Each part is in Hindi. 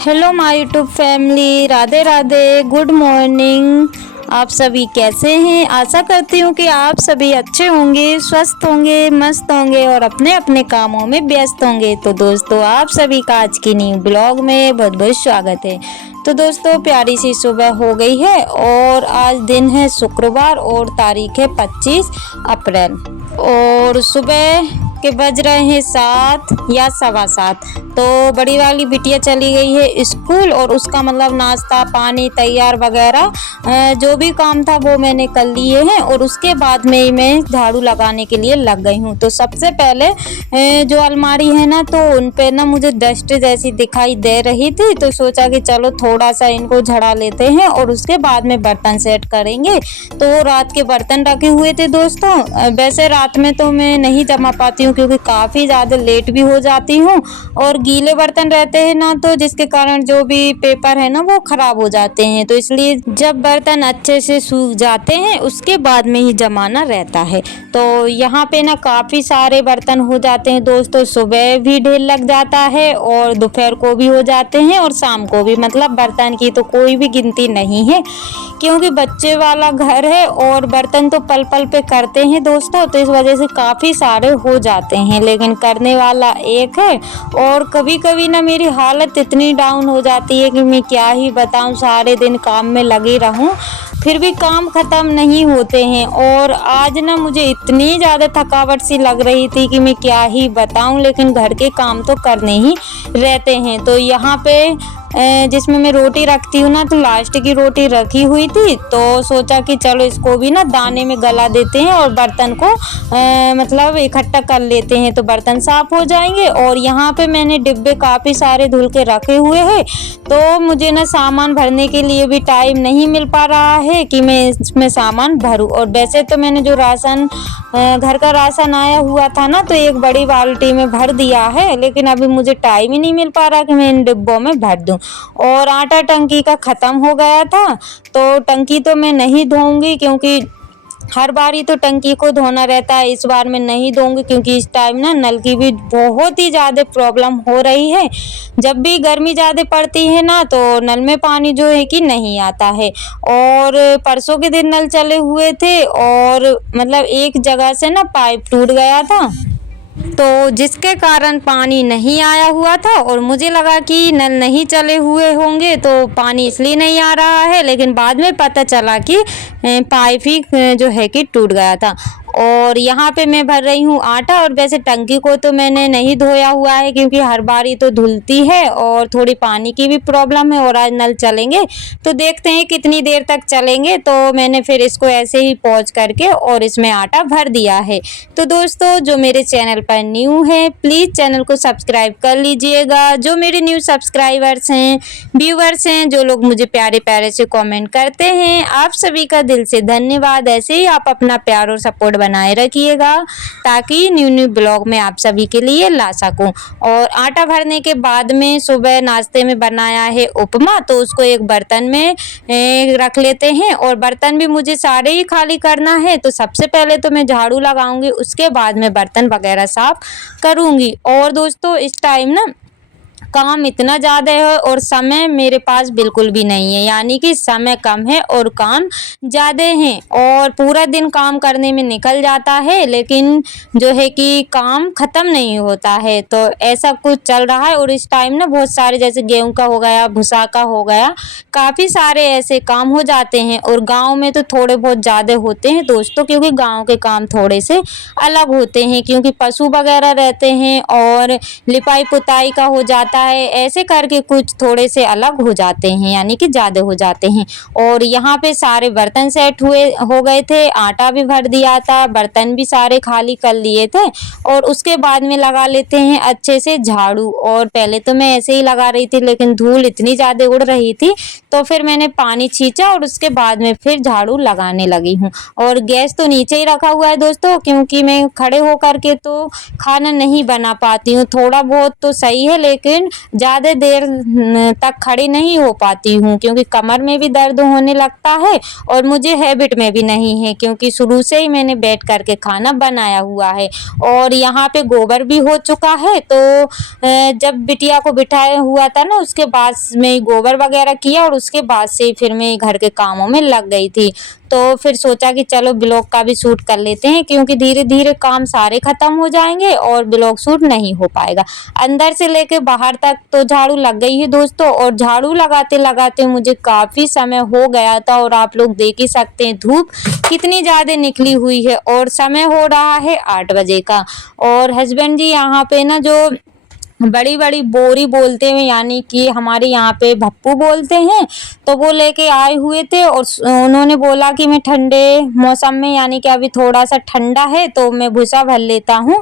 Hello my YouTube family, Radhe Radhe, good morning. आप सभी कैसे हैं? आशा करती हूँ कि आप सभी अच्छे होंगे, स्वस्थ होंगे, मस्त होंगे और अपने अपने कामों में व्यस्त होंगे। तो दोस्तों, आप सभी का आज की न्यू ब्लॉग में बहुत बहुत स्वागत है। तो दोस्तों, प्यारी सी सुबह हो गई है और आज दिन है शुक्रवार और तारीख है 25 अप्रैल और सुबह के बज रहे हैं 7 या 7:15। तो बड़ी वाली बिटिया चली गई है स्कूल और उसका मतलब नाश्ता पानी तैयार वगैरह जो भी काम था वो मैंने कर लिए हैं और उसके बाद में ही मैं झाड़ू लगाने के लिए लग गई हूँ। तो सबसे पहले जो अलमारी है ना, तो उन पे ना मुझे डस्ट जैसी दिखाई दे रही थी, तो सोचा कि चलो थोड़ा सा इनको झड़ा लेते हैं और उसके बाद में बर्तन सेट करेंगे। तो रात के बर्तन रखे हुए थे दोस्तों। वैसे रात में तो मैं नहीं जमा पाती हूँ क्योंकि काफ़ी ज़्यादा लेट भी हो जाती हूँ और गीले बर्तन रहते हैं ना, तो जिसके कारण जो भी पेपर है ना वो खराब हो जाते हैं। तो इसलिए जब बर्तन अच्छे से सूख जाते हैं उसके बाद में ही जमाना रहता है। तो यहाँ पे ना काफ़ी सारे बर्तन हो जाते हैं दोस्तों। सुबह भी ढेर लग जाता है और दोपहर को भी हो जाते हैं और शाम को भी, मतलब बर्तन की तो कोई भी गिनती नहीं है क्योंकि बच्चे वाला घर है और बर्तन तो पल पल पे करते हैं दोस्तों। तो इस वजह से काफ़ी सारे हो जाते हैं, लेकिन करने वाला एक है। और कभी कभी ना मेरी हालत इतनी डाउन हो जाती है कि मैं क्या ही बताऊं, सारे दिन काम में लगी रहूं फिर भी काम ख़त्म नहीं होते हैं। और आज ना मुझे इतनी ज़्यादा थकावट सी लग रही थी कि मैं क्या ही बताऊं, लेकिन घर के काम तो करने ही रहते हैं। तो यहाँ पे जिसमें मैं रोटी रखती हूँ ना, तो लास्ट की रोटी रखी हुई थी, तो सोचा कि चलो इसको भी ना दाने में गला देते हैं और बर्तन को मतलब इकट्ठा कर लेते हैं तो बर्तन साफ हो जाएंगे। और यहाँ पे मैंने डिब्बे काफ़ी सारे धुल के रखे हुए हैं, तो मुझे ना सामान भरने के लिए भी टाइम नहीं मिल पा रहा है कि मैं इसमें सामान भरूँ। और वैसे तो मैंने जो राशन घर का राशन आया हुआ था ना, तो एक बड़ी बाल्टी में भर दिया है, लेकिन अभी मुझे टाइम ही नहीं मिल पा रहा कि मैं इन डिब्बों में भर दूँ। और आटा टंकी का ख़त्म हो गया था, तो टंकी तो मैं नहीं धोऊंगी क्योंकि हर बार ही तो टंकी को धोना रहता है। इस बार मैं नहीं धोऊंगी क्योंकि इस टाइम ना नल की भी बहुत ही ज़्यादा प्रॉब्लम हो रही है। जब भी गर्मी ज़्यादा पड़ती है ना, तो नल में पानी जो है कि नहीं आता है। और परसों के दिन नल चले हुए थे और मतलब एक जगह से ना पाइप टूट गया था, तो जिसके कारण पानी नहीं आया हुआ था और मुझे लगा कि नल नहीं चले हुए होंगे तो पानी इसलिए नहीं आ रहा है, लेकिन बाद में पता चला कि पाइप ही जो है कि टूट गया था। और यहाँ पे मैं भर रही हूँ आटा। और वैसे टंकी को तो मैंने नहीं धोया हुआ है क्योंकि हर बारी तो धुलती है और थोड़ी पानी की भी प्रॉब्लम है और आज नल चलेंगे तो देखते हैं कितनी देर तक चलेंगे। तो मैंने फिर इसको ऐसे ही पॉज करके और इसमें आटा भर दिया है। तो दोस्तों, जो मेरे चैनल पर न्यू है प्लीज़ चैनल को सब्सक्राइब कर लीजिएगा। जो मेरे न्यू सब्सक्राइबर्स हैं, व्यूवर्स हैं, जो लोग मुझे प्यारे प्यारे से कमेंट करते हैं, आप सभी का दिल से धन्यवाद। ऐसे ही आप अपना प्यार और सपोर्ट बनाए रखिएगा ताकि न्यू ब्लॉग में आप सभी के लिए ला सकूं। और आटा भरने के बाद में सुबह नाश्ते में बनाया है उपमा, तो उसको एक बर्तन में रख लेते हैं। और बर्तन भी मुझे सारे ही खाली करना है, तो सबसे पहले तो मैं झाड़ू लगाऊंगी, उसके बाद में बर्तन वगैरह साफ करूंगी। और दोस्तों, इस टाइम ना काम इतना ज़्यादा है और समय मेरे पास बिल्कुल भी नहीं है, यानी कि समय कम है और काम ज़्यादा है और पूरा दिन काम करने में निकल जाता है, लेकिन जो है कि काम ख़त्म नहीं होता है। तो ऐसा कुछ चल रहा है। और इस टाइम ना बहुत सारे, जैसे गेहूं का हो गया, भूसा का हो गया, काफ़ी सारे ऐसे काम हो जाते हैं। और गाँव में तो थोड़े बहुत ज़्यादा होते हैं दोस्तों, क्योंकि गाँव के काम थोड़े से अलग होते हैं क्योंकि पशु वगैरह रहते हैं और लिपाई पुताई का हो जाता है। ऐसे करके कुछ थोड़े से अलग हो जाते हैं, यानी कि ज़्यादा हो जाते हैं। और यहाँ पे सारे बर्तन सेट हो गए थे, आटा भी भर दिया था, बर्तन भी सारे खाली कर लिए थे। और उसके बाद में लगा लेते हैं अच्छे से झाड़ू। और पहले तो मैं ऐसे ही लगा रही थी, लेकिन धूल इतनी ज़्यादा उड़ रही थी, तो फिर मैंने पानी छींचा और उसके बाद में फिर झाड़ू लगाने लगी हूँ। और गैस तो नीचे ही रखा हुआ है दोस्तों, क्योंकि मैं खड़े होकर के तो खाना नहीं बना पाती हूँ। थोड़ा बहुत तो सही है, लेकिन मैं ज़्यादा देर तक खड़ी नहीं हो पाती हूँ, क्योंकि कमर में भी दर्द होने लगता है और मुझे हैबिट में भी नहीं है, क्योंकि शुरू से ही मैंने बैठ कर के खाना बनाया हुआ है। और यहाँ पे गोबर भी हो चुका है, तो जब बिटिया को बिठाया हुआ था ना, उसके बाद मैं गोबर वगैरह किया और उसके बाद से फिर मैं घर के कामों में लग गई थी। तो फिर सोचा कि चलो ब्लॉग का भी शूट कर लेते हैं, क्योंकि धीरे धीरे काम सारे खत्म हो जाएंगे और ब्लॉग शूट नहीं हो पाएगा। अंदर से लेके बाहर तक तो झाड़ू लग गई है दोस्तों, और झाड़ू लगाते लगाते मुझे काफ़ी समय हो गया था, और आप लोग देख ही सकते हैं धूप कितनी ज़्यादा निकली हुई है और समय हो रहा है 8 बजे का। और हस्बैंड जी यहाँ पे ना जो बड़ी बड़ी बोरी बोलते हैं, यानी कि हमारे यहाँ पे भप्पू बोलते हैं, तो वो लेके आए हुए थे और उन्होंने बोला कि मैं ठंडे मौसम में, यानी कि अभी थोड़ा सा ठंडा है तो मैं भूसा भर लेता हूँ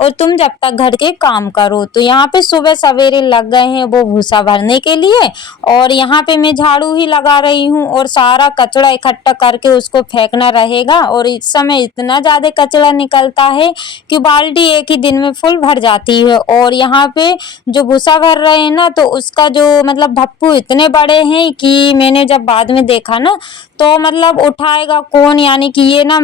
और तुम जब तक घर के काम करो। तो यहाँ पे सुबह सवेरे लग गए हैं वो भूसा भरने के लिए, और यहाँ पे मैं झाड़ू ही लगा रही हूँ और सारा कचरा इकट्ठा करके उसको फेंकना रहेगा। और इस समय इतना ज़्यादा कचरा निकलता है कि बाल्टी एक ही दिन में फुल भर जाती है। और यहाँ पे जो भूसा भर रहे हैं ना, तो उसका जो मतलब भप्पू इतने बड़े हैं कि मैंने जब बाद में देखा ना, तो मतलब उठाएगा कौन, यानी कि ये ना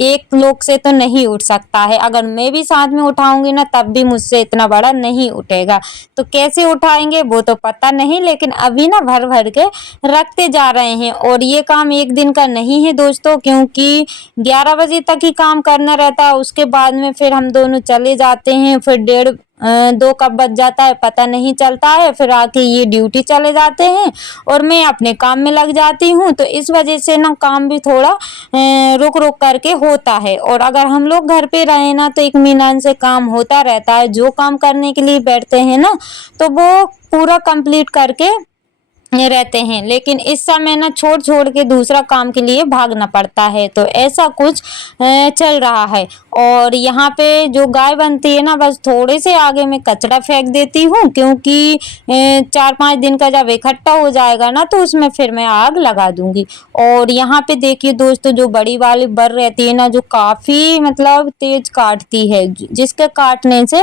एक लोग से तो नहीं उठ सकता है। अगर मैं भी साथ में उठाऊंगी ना, तब भी मुझसे इतना बड़ा नहीं उठेगा। तो कैसे उठाएंगे वो तो पता नहीं, लेकिन अभी ना भर भर के रखते जा रहे हैं। और ये काम एक दिन का नहीं है दोस्तों, क्योंकि 11 बजे तक ही काम करना रहता है। उसके बाद में फिर हम दोनों चले जाते हैं, फिर 1:30-2 कब बज जाता है पता नहीं चलता है। फिर आके ये ड्यूटी चले जाते हैं और मैं अपने काम में लग जाती हूँ। तो इस वजह से ना काम भी थोड़ा रुक रुक करके होता है। और अगर हम लोग घर पे रहे ना, तो इत्मीनान से काम होता रहता है। जो काम करने के लिए बैठते हैं ना, तो वो पूरा कंप्लीट करके रहते हैं। लेकिन इस समय ना छोड़ छोड़ के दूसरा काम के लिए भागना पड़ता है। तो ऐसा कुछ चल रहा है। और यहाँ पे जो गाय बनती है ना, बस थोड़े से आगे मैं कचरा फेंक देती हूँ, क्योंकि 4-5 दिन का जब इकट्ठा हो जाएगा ना, तो उसमें फिर मैं आग लगा दूंगी। और यहाँ पे देखिए दोस्तों, जो बड़ी वाली बर रहती है ना, जो काफ़ी मतलब तेज काटती है, जिसके काटने से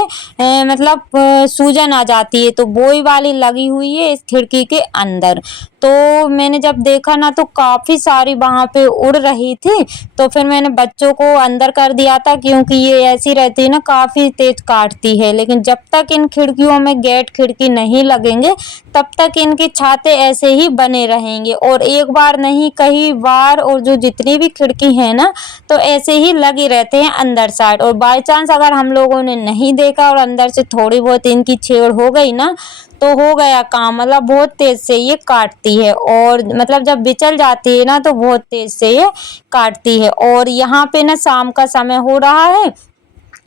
मतलब सूजन आ जाती है, तो वही वाली लगी हुई है इस खिड़की के अंदर। तो मैंने जब देखा ना, तो काफ़ी सारी वहाँ पे उड़ रही थी। तो फिर मैंने बच्चों को अंदर कर दिया था, क्योंकि ये ऐसी रहती है ना, काफ़ी तेज काटती है। लेकिन जब तक इन खिड़कियों में गेट खिड़की नहीं लगेंगे, तब तक इनके छाते ऐसे ही बने रहेंगे। और एक बार नहीं, कई बार, और जो जितनी भी खिड़की है ना, तो ऐसे ही लगे रहते हैं अंदर साइड। और बाय चांस अगर हम लोगों ने नहीं देखा और अंदर से थोड़ी बहुत इनकी छेड़ हो गई ना, तो हो गया काम। मतलब बहुत तेज से ये काटती है, और मतलब जब बिचल जाती है ना, तो बहुत तेज से ये काटती है। और यहाँ पे ना शाम का समय हो रहा है,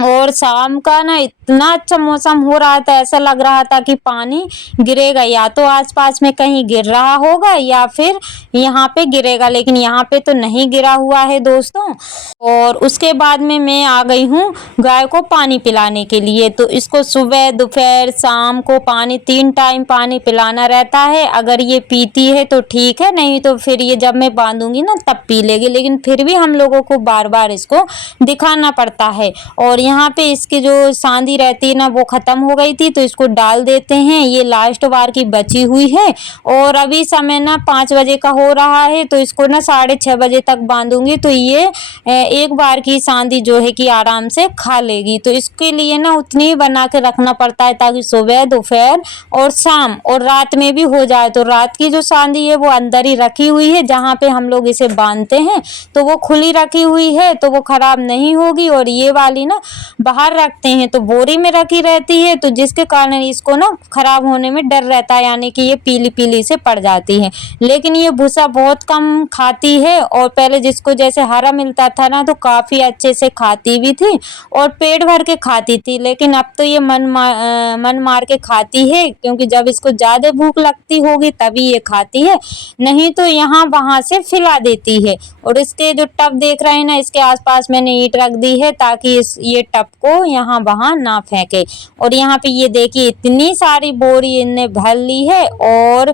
और शाम का ना इतना अच्छा मौसम हो रहा था, ऐसा लग रहा था कि पानी गिरेगा, या तो आसपास में कहीं गिर रहा होगा या फिर यहाँ पे गिरेगा। लेकिन यहाँ पे तो नहीं गिरा हुआ है दोस्तों। और उसके बाद में मैं आ गई हूँ गाय को पानी पिलाने के लिए। तो इसको सुबह, दोपहर, शाम को पानी 3 टाइम पानी पिलाना रहता है। अगर ये पीती है तो ठीक है, नहीं तो फिर ये जब मैं बांधूंगी ना, तब पी लेगी। लेकिन फिर भी हम लोगों को बार बार इसको दिखाना पड़ता है। और यहाँ पे इसकी जो सांदी रहती है ना, वो ख़त्म हो गई थी, तो इसको डाल देते हैं। ये लास्ट बार की बची हुई है। और अभी समय ना 5 बजे का हो रहा है, तो इसको ना 6:30 बजे तक बांधूंगी, तो ये एक बार की सांदी जो है कि आराम से खा लेगी। तो इसके लिए ना उतनी ही बना के रखना पड़ता है, ताकि सुबह, दोपहर और शाम और रात में भी हो जाए। तो रात की जो सांदी है वो अंदर ही रखी हुई है, जहाँ पे हम लोग इसे बांधते हैं, तो वो खुली रखी हुई है, तो वो खराब नहीं होगी। और ये वाली ना बाहर रखते हैं, तो बोरी में रखी रहती है, तो जिसके कारण इसको ना खराब होने में डर रहता है, यानी कि ये पीली पीली से पड़ जाती है। लेकिन ये भूसा बहुत कम खाती है, और पहले जिसको जैसे हरा मिलता था ना, तो काफ़ी अच्छे से खाती भी थी और पेट भर के खाती थी। लेकिन अब तो ये मन मार के खाती है, क्योंकि जब इसको ज़्यादा भूख लगती होगी तभी ये खाती है, नहीं तो यहाँ वहाँ से फिला देती है। और इसके जो टब देख रहे हैं ना, इसके आसपास मैंने ईंट रख दी है, ताकि ये टब को यहाँ वहाँ ना फेंके। और यहाँ पे ये देखिए इतनी सारी बोरी इनने भर ली है। और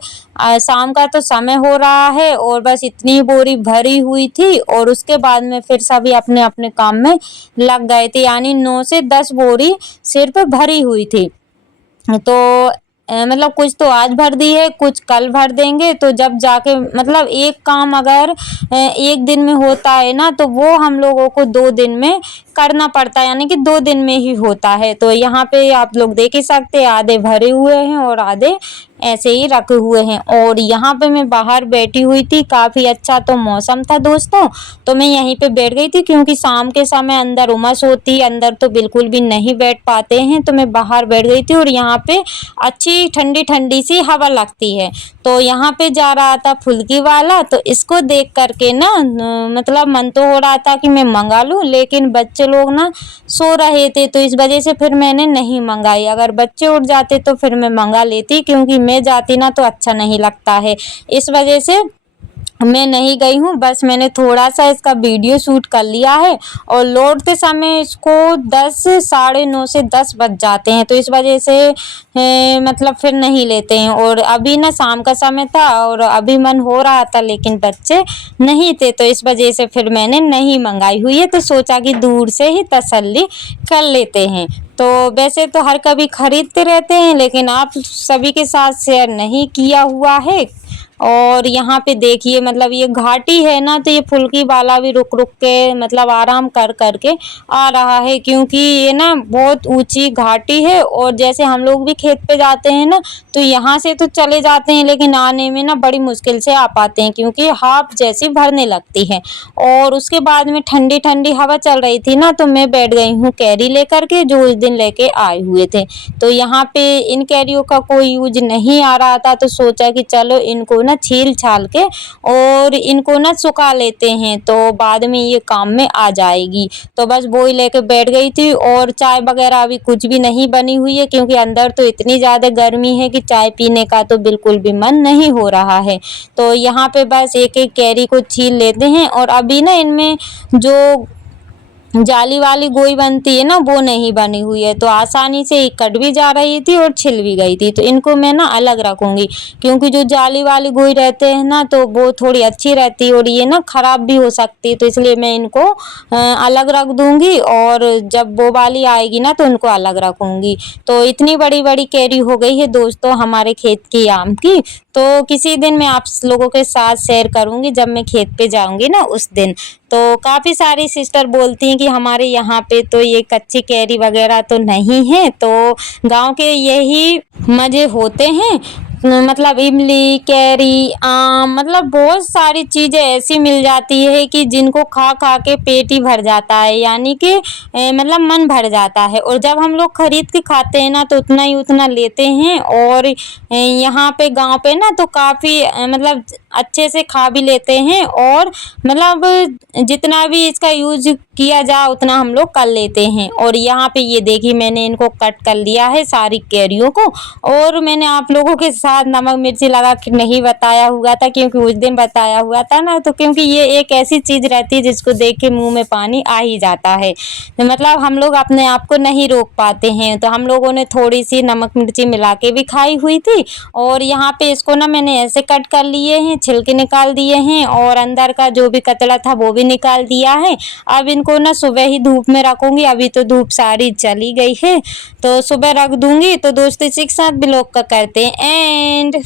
शाम का तो समय हो रहा है, और बस इतनी बोरी भरी हुई थी। और उसके बाद में फिर सभी अपने अपने काम में लग गए थे, यानी 9 से 10 बोरी सिर्फ भरी हुई थी। तो मतलब कुछ तो आज भर दी है, कुछ कल भर देंगे। तो जब जाके मतलब एक काम अगर एक दिन में होता है ना, तो वो हम लोगों को 2 दिन में करना पड़ता है, यानी कि 2 दिन में ही होता है। तो यहाँ पे आप लोग देख ही सकते हैं, आधे भरे हुए हैं और आधे ऐसे ही रखे हुए हैं। और यहाँ पे मैं बाहर बैठी हुई थी, काफ़ी अच्छा तो मौसम था दोस्तों, तो मैं यहीं पे बैठ गई थी, क्योंकि शाम के समय अंदर उमस होती है, अंदर तो बिल्कुल भी नहीं बैठ पाते हैं। तो मैं बाहर बैठ गई थी और यहाँ पे अच्छी ठंडी ठंडी सी हवा लगती है। तो यहाँ पे जा रहा था फुल्की वाला, तो इसको देख करके ना मतलब मन तो हो रहा था कि मैं मंगा लूँ, लेकिन बच्चे लोग ना सो रहे थे, तो इस वजह से फिर मैंने नहीं मंगाई। अगर बच्चे उठ जाते तो फिर मैं मंगा लेती, क्योंकि मैं जाती ना तो अच्छा नहीं लगता है। इस वजह से मैं नहीं गई हूँ। बस मैंने थोड़ा सा इसका वीडियो शूट कर लिया है, और लौटते समय इसको 10 साढ़े 9 से 10 बज जाते हैं, तो इस वजह से मतलब फिर नहीं लेते हैं। और अभी ना शाम का समय था और अभी मन हो रहा था, लेकिन बच्चे नहीं थे, तो इस वजह से फिर मैंने नहीं मंगाई हुई है। तो सोचा कि दूर से ही तसल्ली कर लेते हैं। तो वैसे तो हर कभी खरीदते रहते हैं, लेकिन आप सभी के साथ शेयर नहीं किया हुआ है। और यहाँ पे देखिए, मतलब ये घाटी है ना, तो ये फुल्की वाला भी रुक रुक के मतलब आराम कर कर के आ रहा है, क्योंकि ये ना बहुत ऊंची घाटी है। और जैसे हम लोग भी खेत पे जाते हैं ना, तो यहाँ से तो चले जाते हैं, लेकिन आने में ना बड़ी मुश्किल से आ पाते हैं, क्योंकि हाफ जैसी भरने लगती है। और उसके बाद में ठंडी ठंडी हवा चल रही थी ना, तो मैं बैठ गई हूँ कैरी लेकर के, जो उस दिन लेके आए हुए थे। तो यहाँ पे इन कैरियों का कोई यूज नहीं आ रहा था, तो सोचा कि चलो इनको ना छील छाल के और इनको ना सुखा लेते हैं, तो बाद में ये काम में आ जाएगी। तो बस वो ही लेके बैठ गई थी। और चाय वगैरह अभी कुछ भी नहीं बनी हुई है, क्योंकि अंदर तो इतनी ज़्यादा गर्मी है कि चाय पीने का तो बिल्कुल भी मन नहीं हो रहा है। तो यहाँ पे बस एक एक कैरी को छील लेते हैं। और अभी ना इनमें जो जाली वाली गोई बनती है ना, वो नहीं बनी हुई है, तो आसानी से कट भी जा रही थी और छिल भी गई थी। तो इनको मैं ना अलग रखूँगी, क्योंकि जो जाली वाली गोई रहते हैं ना, तो वो थोड़ी अच्छी रहती है, और ये ना ख़राब भी हो सकती है, तो इसलिए मैं इनको अलग रख दूँगी। और जब वो वाली आएगी ना, तो उनको अलग रखूँगी। तो इतनी बड़ी बड़ी कैरी हो गई है दोस्तों हमारे खेत की आम की। तो किसी दिन मैं आप लोगों के साथ शेयर करूँगी, जब मैं खेत पे जाऊँगी ना उस दिन। तो काफ़ी सारी सिस्टर बोलती हैं कि हमारे यहाँ पे तो ये कच्ची कैरी वगैरह तो नहीं है, तो गांव के यही मज़े होते हैं। मतलब इमली, कैरी, आम, मतलब बहुत सारी चीज़ें ऐसी मिल जाती है कि जिनको खा खा के पेट ही भर जाता है, यानी कि मतलब मन भर जाता है। और जब हम लोग खरीद के खाते हैं ना, तो उतना ही उतना लेते हैं। और यहाँ पे गांव पे ना तो काफ़ी मतलब अच्छे से खा भी लेते हैं, और मतलब जितना भी इसका यूज किया जाए उतना हम लोग कर लेते हैं। और यहाँ पे ये देखिए, मैंने इनको कट कर लिया है सारी कैरियों को। और मैंने आप लोगों के साथ नमक मिर्ची लगा के नहीं बताया हुआ था, क्योंकि उस दिन बताया हुआ था ना, तो क्योंकि ये एक ऐसी चीज़ रहती है जिसको देख के मुंह में पानी आ ही जाता है। तो मतलब हम लोग अपने आप को नहीं रोक पाते हैं। तो हम लोगों ने थोड़ी सी नमक मिर्ची मिला के भी खाई हुई थी। और यहाँ पे इसको ना मैंने ऐसे कट कर लिए हैं, छिलके निकाल दिए हैं, और अंदर का जो भी कचरा था वो भी निकाल दिया है। अब इनको ना सुबह ही धूप में रखूँगी, अभी तो धूप सारी चली गई है, तो सुबह रख दूँगी। तो दोस्तों इसी के साथ ब्लॉग का करते हैं एंड।